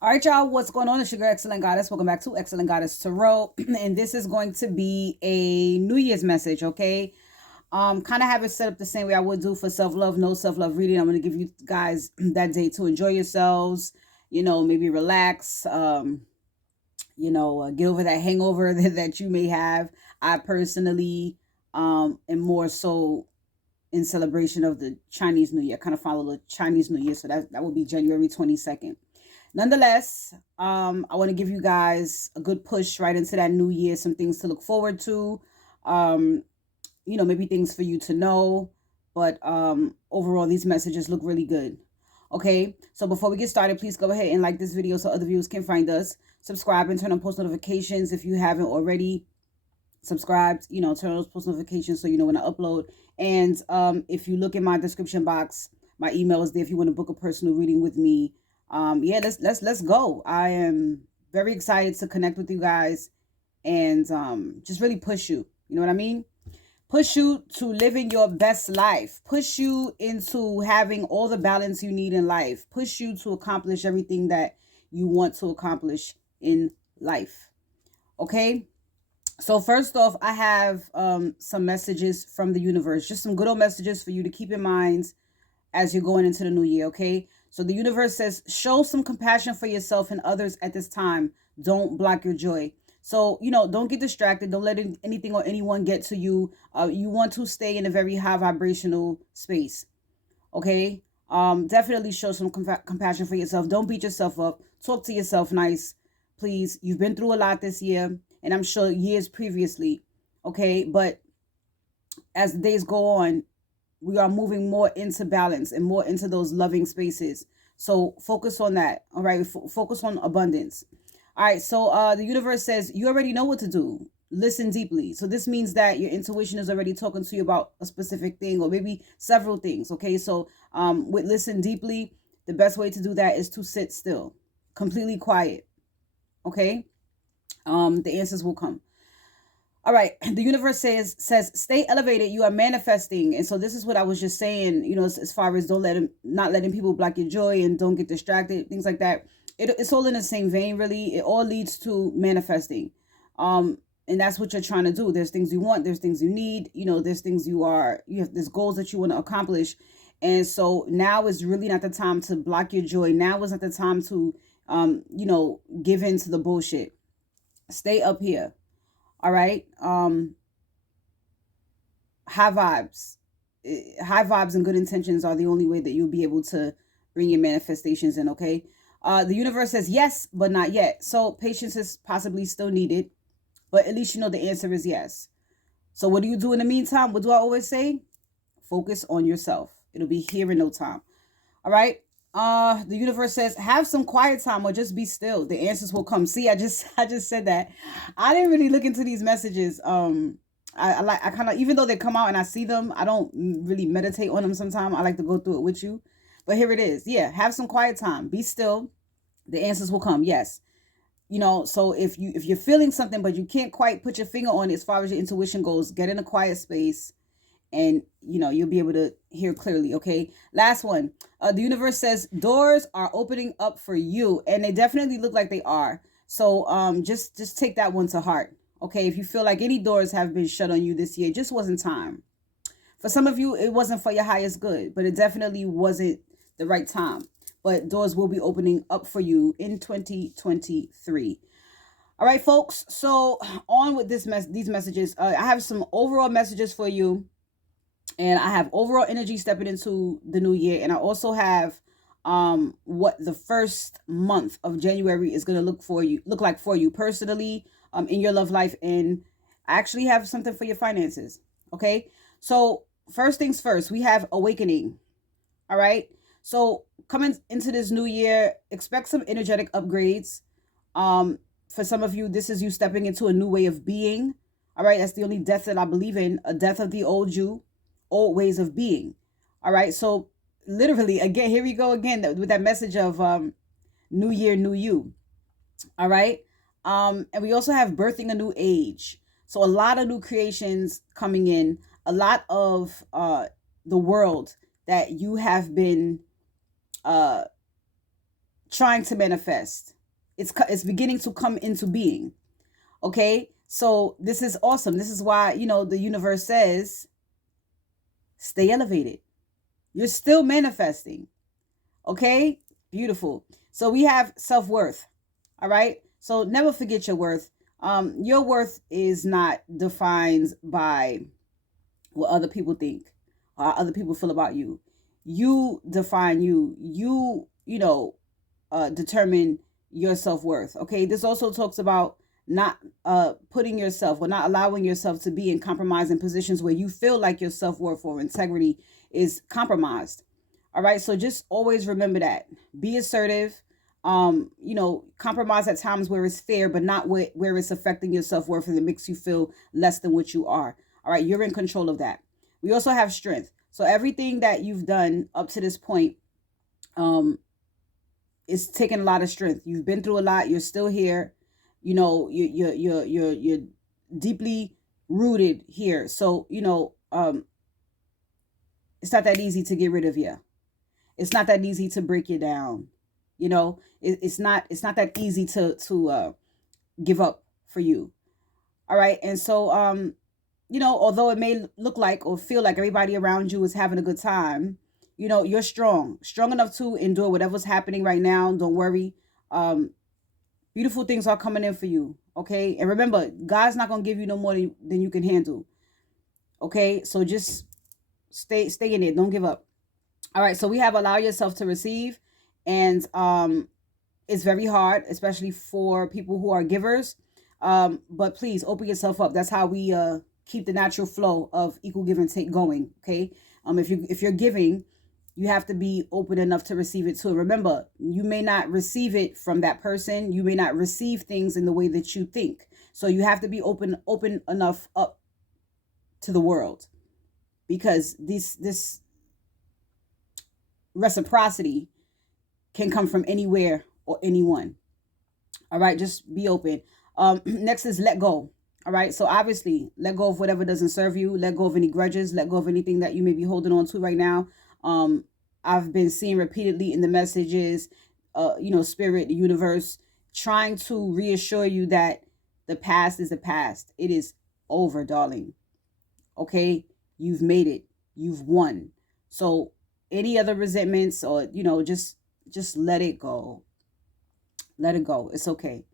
All right, y'all, what's going on? It's your girl, Excellent Goddess. Welcome back to Excellent Goddess Tarot. And this is going to be a New Year's message, okay? Kind of have it set up the same way I would do for self-love, no self-love reading. I'm going to give you guys that day to enjoy yourselves, maybe relax, get over that hangover that you may have. I personally am more so in celebration of the Chinese New Year. I kind of follow the Chinese New Year, so that will be January 22nd. Nonetheless, I want to give you guys a good push right into that new year, some things to look forward to, maybe things for you to know, but overall, these messages look really good. Okay, so before we get started, please go ahead and like this video so other viewers can find us. Subscribe and turn on post notifications if you haven't already subscribed. Turn on those post notifications so you know when I upload. And if you look in my description box, my email is there if you want to book a personal reading with me. Let's go. I am very excited to connect with you guys and just really push you. You know what I mean? Push you to living your best life. Push you into having all the balance you need in life. Push you to accomplish everything that you want to accomplish in life. Okay? So first off, I have some messages from the universe. Just some good old messages for you to keep in mind as you're going into the new year, okay? So the universe says, show some compassion for yourself and others at this time. Don't block your joy. So, don't get distracted. Don't let anything or anyone get to you. You want to stay in a very high vibrational space, okay? Definitely show some compassion for yourself. Don't beat yourself up. Talk to yourself nice, please. You've been through a lot this year, and I'm sure years previously, okay? But as the days go on, we are moving more into balance and more into those loving spaces. So focus on that. All right. Focus on abundance. All right. So the universe says you already know what to do. Listen deeply. So this means that your intuition is already talking to you about a specific thing or maybe several things. Okay. So with listen deeply, the best way to do that is to sit still, completely quiet. Okay. The answers will come. All right. The universe says stay elevated. You are manifesting. And so this is what I was just saying, as far as not letting people block your joy and don't get distracted, things like that. It's all in the same vein, really. It all leads to manifesting. And that's what you're trying to do. There's things you want, there's things you need, there's things there's goals that you want to accomplish. And so now is really not the time to block your joy. Now is not the time to give in to the bullshit. Stay up here. All right. High vibes. High vibes and good intentions are the only way that you'll be able to bring your manifestations in, okay? The universe says yes, but not yet. So patience is possibly still needed, but at least you know the answer is yes. So what do you do in the meantime? What do I always say? Focus on yourself. It'll be here in no time. All right. The universe says have some quiet time or just be still. The answers will come. See, I just said that. I didn't really look into these messages. I kind of, even though they come out and I see them, I don't really meditate on them sometimes. I like to go through it with you. But here it is. Yeah, have some quiet time. Be still. The answers will come. Yes. So if you're feeling something but you can't quite put your finger on it as far as your intuition goes, get in a quiet space and you'll be able to hear clearly. Okay, last one. The universe says doors are opening up for you, and they definitely look like they are. So just take that one to heart. Okay, if you feel like any doors have been shut on you this year, it just wasn't time. For some of you, it wasn't for your highest good, but it definitely wasn't the right time. But doors will be opening up for you in 2023. All right, folks. So on with these messages. I have some overall messages for you. And I have overall energy stepping into the new year. And I also have what the first month of January is going to look like for you personally, in your love life. And I actually have something for your finances. Okay. So first things first, we have awakening. All right. So coming into this new year, expect some energetic upgrades. For some of you, this is you stepping into a new way of being. All right. That's the only death that I believe in, a death of the old you. Old ways of being. All right. So literally, again, here we go again with that message of new year, new you. All right. And we also have birthing a new age. So a lot of new creations coming in, a lot of the world that you have been trying to manifest. It's beginning to come into being. Okay, so this is awesome. This is why, you know, the universe says stay elevated. You're still manifesting. Okay, beautiful. So we have self-worth. All right, so never forget your worth. Your worth is not defined by what other people think or how other people feel about you. You define you. You know, determine your self-worth. Okay, this also talks about not putting yourself or not allowing yourself to be in compromising positions where you feel like your self-worth or integrity is compromised. All right, so just always remember that. Be assertive. You know, compromise at times where it's fair, but not where it's affecting your self-worth and it makes you feel less than what you are. All right, you're in control of that. We also have strength. So everything that you've done up to this point, it's taken a lot of strength. You've been through a lot. You're still here. You know, you're deeply rooted here. So, you know, it's not that easy to get rid of you. It's not that easy to break you down. You know, it's not that easy to give up for you. All right. And so, you know, although it may look like or feel like everybody around you is having a good time, you know, you're strong enough to endure whatever's happening right now. Don't worry. Beautiful things are coming in for you. Okay. And remember, God's not going to give you no more than you can handle. Okay. So just stay in it. Don't give up. All right. So we have allow yourself to receive. And it's very hard, especially for people who are givers. But please open yourself up. That's how we keep the natural flow of equal give and take going. Okay. If you're giving, you have to be open enough to receive it too. Remember, you may not receive it from that person. You may not receive things in the way that you think. So you have to be open enough up to the world, because this reciprocity can come from anywhere or anyone. All right, just be open. Next is let go. All right, so obviously let go of whatever doesn't serve you. Let go of any grudges. Let go of anything that you may be holding on to right now. I've been seeing repeatedly in the messages, you know, spirit, the universe, trying to reassure you that the past is the past. It is over, darling. Okay, you've made it. You've won. So any other resentments or, you know, just let it go. Let it go. It's okay.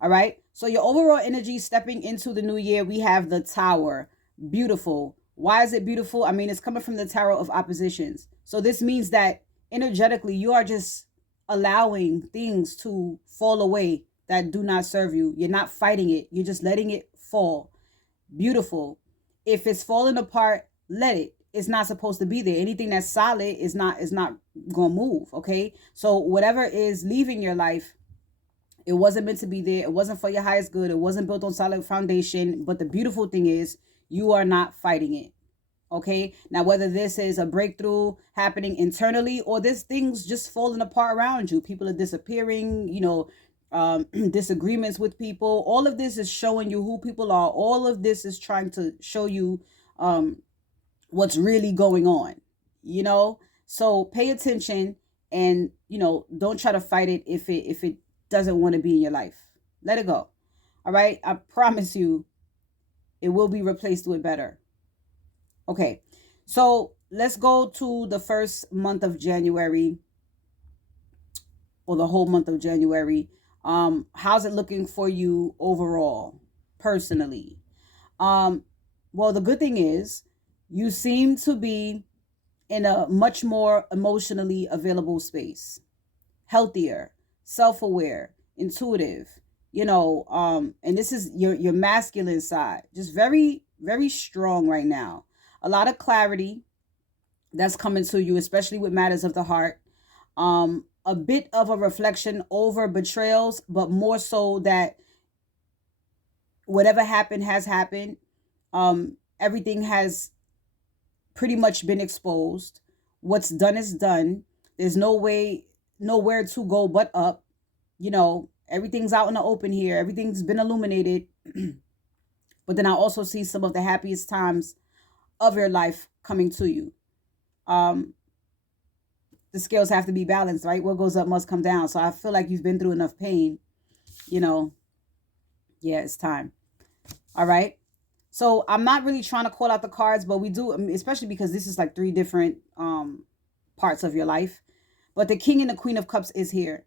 All right. So your overall energy stepping into the new year, we have the Tower. Beautiful. Why is it beautiful? I mean, it's coming from the Tower of Oppositions. So this means that energetically, you are just allowing things to fall away that do not serve you. You're not fighting it. You're just letting it fall. Beautiful. If it's falling apart, let it. It's not supposed to be there. Anything that's solid is not going to move. Okay. So whatever is leaving your life, it wasn't meant to be there. It wasn't for your highest good. It wasn't built on solid foundation. But the beautiful thing is you are not fighting it. Okay. Now, whether this is a breakthrough happening internally or this thing's just falling apart around you, people are disappearing, you know, disagreements with people. All of this is showing you who people are. All of this is trying to show you what's really going on, you know. So pay attention and, you know, don't try to fight it if it doesn't want to be in your life. Let it go. All right. I promise you it will be replaced with better. Okay. So let's go to the first month of January, or the whole month of January. How's it looking for you overall, personally? Well, the good thing is you seem to be in a much more emotionally available space, healthier, self-aware, intuitive, you know, and this is your masculine side, just very, very strong right now. A lot of clarity that's coming to you, especially with matters of the heart. A bit of a reflection over betrayals, but more so that whatever happened has happened. Everything has pretty much been exposed. What's done is done. There's nowhere to go but up. You know, everything's out in the open here. Everything's been illuminated. But then I also see some of the happiest times of your life coming to you. the scales have to be balanced, right? What goes up must come down. So I feel like you've been through enough pain, you know. Yeah, it's time. All right. So I'm not really trying to call out the cards, but we do, especially because this is like 3 different parts of your life. But the King and the Queen of Cups is here.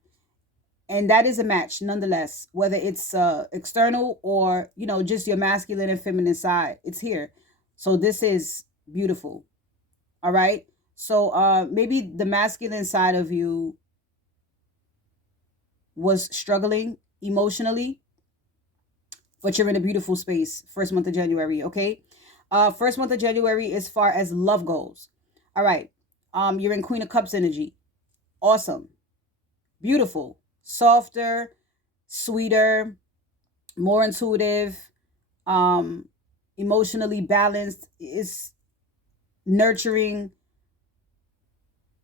And that is a match nonetheless, whether it's external or, you know, just your masculine and feminine side. It's here. So this is beautiful. All right. So maybe the masculine side of you was struggling emotionally, but you're in a beautiful space. First month of January. Okay. First month of January as far as love goes. All right. You're in Queen of Cups energy. Awesome. Beautiful. Softer, sweeter, more intuitive, emotionally balanced, is nurturing,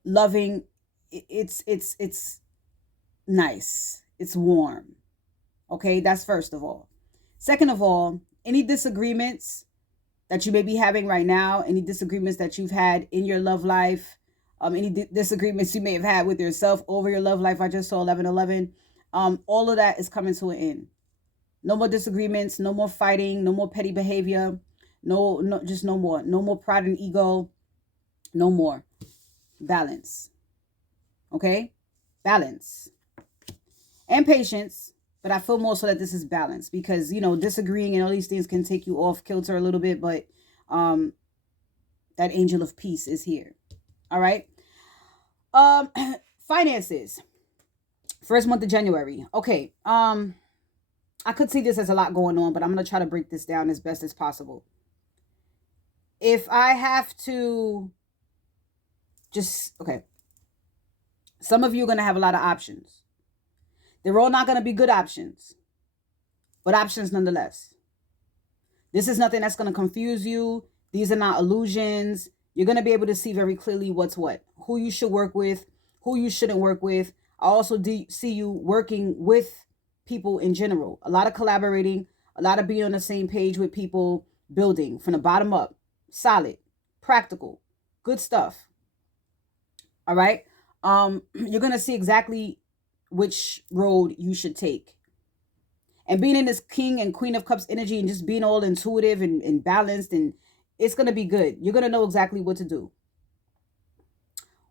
loving. It's nice. It's warm. Okay, that's first of all. Second of all, any disagreements that you may be having right now, any disagreements that you've had in your love life, any disagreements you may have had with yourself over your love life. I just saw 1111. All of that is coming to an end. No more disagreements, no more fighting, no more petty behavior, just no more. No more pride and ego, no more. Balance. Okay? Balance. And patience, but I feel more so that this is balance because, you know, disagreeing and all these things can take you off kilter a little bit, but that angel of peace is here. All right? Finances. First month of January. Okay. I could see this as a lot going on, but I'm going to try to break this down as best as possible. If I have to okay. Some of you are going to have a lot of options. They're all not going to be good options, but options nonetheless. This is nothing that's going to confuse you. These are not illusions. You're going to be able to see very clearly what's what, who you should work with, who you shouldn't work with. I also see you working with people in general. A lot of collaborating, a lot of being on the same page with people, building from the bottom up, solid, practical, good stuff. All right. You're going to see exactly which road you should take. And being in this King and Queen of Cups energy and just being all intuitive and balanced, and it's going to be good. You're going to know exactly what to do.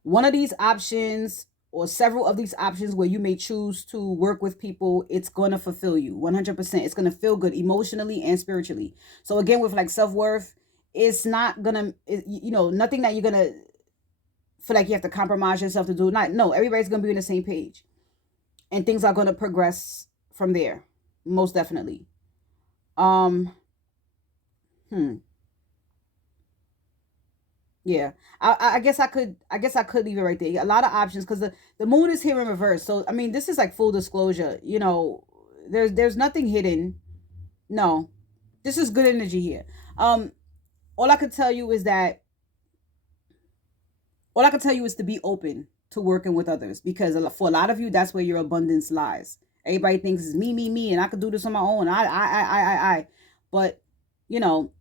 One of these options or several of these options where you may choose to work with people, it's going to fulfill you 100%. It's going to feel good emotionally and spiritually. So again, with like self-worth, it's not going to, you know, nothing that you're going to feel like you have to compromise yourself to do. No, everybody's going to be on the same page. And things are going to progress from there. Most definitely. Yeah, I guess I could leave it right there. A lot of options because the moon is here in reverse. So I mean, this is like full disclosure. You know, there's nothing hidden. No, this is good energy here. All I could tell you is to be open to working with others because for a lot of you, that's where your abundance lies. Everybody thinks it's me, and I could do this on my own. I. But you know,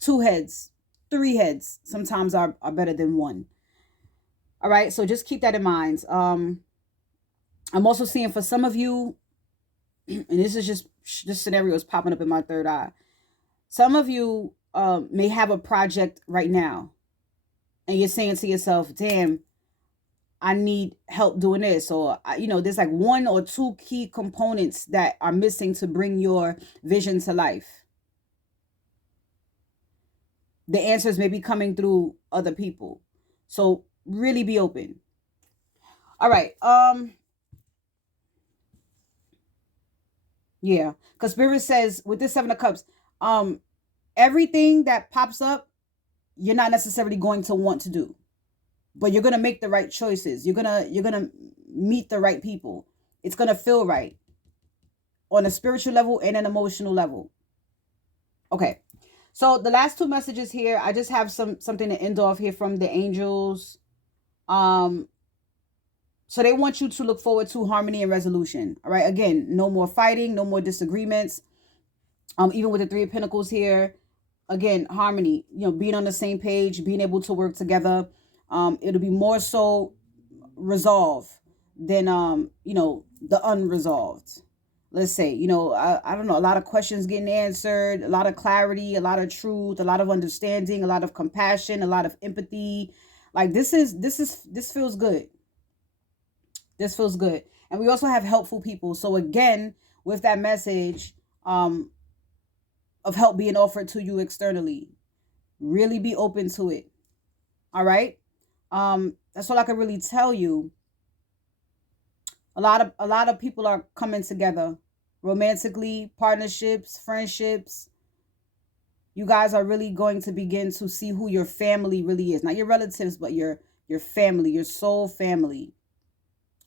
2 heads. 3 heads sometimes are better than 1. All right. So just keep that in mind. I'm also seeing for some of you, and this is just scenarios popping up in my third eye. Some of you may have a project right now and you're saying to yourself, damn, I need help doing this. Or, you know, there's like 1 or 2 key components that are missing to bring your vision to life. The answers may be coming through other people. So really be open. All right. Yeah. Because Spirit says with this 7 of Cups, everything that pops up, you're not necessarily going to want to do. But you're going to make the right choices. You're gonna meet the right people. It's going to feel right on a spiritual level and an emotional level. Okay. So the last 2 messages here, I just have something to end off here from the angels. So they want you to look forward to harmony and resolution. All right. Again, no more fighting, no more disagreements. Even with the 3 of Pentacles here, again, harmony, you know, being on the same page, being able to work together. It'll be more so resolved than you know, the unresolved. Let's say, you know, I don't know, a lot of questions getting answered, a lot of clarity, a lot of truth, a lot of understanding, a lot of compassion, a lot of empathy. Like this feels good. This feels good. And we also have helpful people. So again, with that message of help being offered to you externally, really be open to it. All right? That's all I can really tell you. A lot of people are coming together romantically, partnerships, friendships. You guys are really going to begin to see who your family really is. Not your relatives, but your family, your soul family.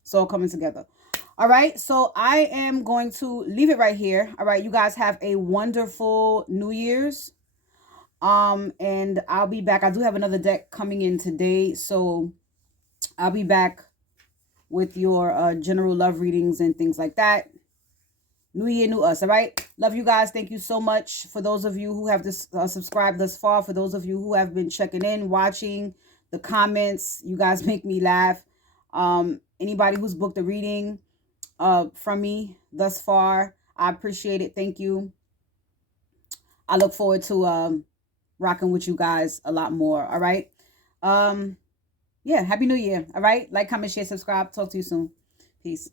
It's all coming together. All right, so I am going to leave it right here. All right, you guys have a wonderful New Year's. And I'll be back. I do have another deck coming in today, so I'll be back with your general love readings and things like that. New year, new us. All right, love you guys. Thank you so much for those of you who have subscribed thus far. For those of you who have been checking in, watching the comments, you guys make me laugh. Anybody who's booked a reading from me thus far, I appreciate it. Thank you. I look forward to rocking with you guys a lot more. All right. Yeah, happy new year. All right, like, comment, share, subscribe. Talk to you soon. Peace.